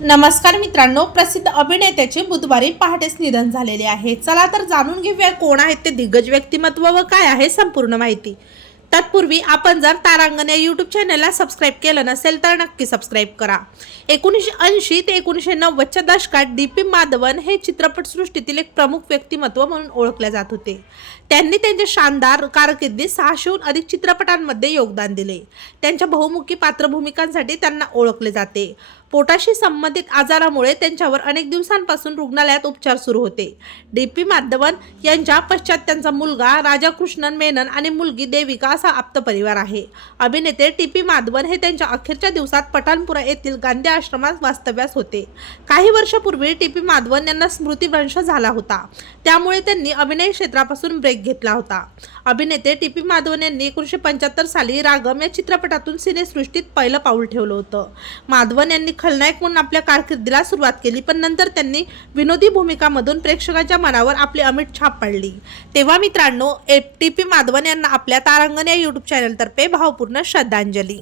नमस्कार मित्रांनो प्रसिद्ध अभिनेत्याचे बुधवारी पहाटेच निधन झालेले आहे. चला तर जाणून घेऊया कोण आहेत ते दिग्गज व्यक्तिमत्व व काय आहे संपूर्ण माहिती. तत्पूर्वी आपण जर तारांगण या यूट्यूब चॅनलला सबस्क्राईब केलं नसेल तर नक्की सबस्क्राईब करा. एकोणीसशे ऐंशी ते एकोणीसशे नव्वदच्या दशकात डी पी माधवन हे चित्रपटसृष्टीतील एक प्रमुख व्यक्तिमत्व म्हणून ओळखले जात होते. त्यांनी त्यांच्या शानदार कारकिर्दीत सहाशेहून अधिक चित्रपटांमध्ये योगदान दिले. त्यांच्या बहुमुखी पात्रभूमिकांसाठी त्यांना ओळखले जाते. पोटाशी संबंधित आजारामुळे त्यांच्यावर अनेक दिवसांपासून रुग्णालयात उपचार सुरू होते. डी पी माधवन यांच्या पश्चात त्यांचा मुलगा राजा कृष्णन मेनन आणि मुलगी देविका असा आप्त परिवार आहे. अभिनेते टी पी माधवन हे त्यांच्या अखेरच्या दिवसात पठाणपुरा येथील गांधी आश्रमात वास्तव्यास होते. काही वर्षापूर्वी टी पी माधवन यांना स्मृतिभ्रंश झाला होता. त्यामुळे त्यांनी अभिनय क्षेत्रापासून ब्रेक घेतला होता. अभिनेते टी पी माधवन यांनी एकोणीसशे पंच्याहत्तर साली रागम या चित्रपटातून सिनेसृष्टीत पहिलं पाऊल ठेवलं होतं. माधवन यांनी खलनायक म्हणून आपल्या कारकिर्दीला सुरुवात केली पण नंतर त्यांनी विनोदी भूमिकामधून प्रेक्षकांच्या मनावर आपली अमिट छाप पाडली. तेव्हा मित्रांनो टी पी माधवन यांना आपल्या तारांगण या यूट्यूब चॅनलतर्फे भावपूर्ण श्रद्धांजली.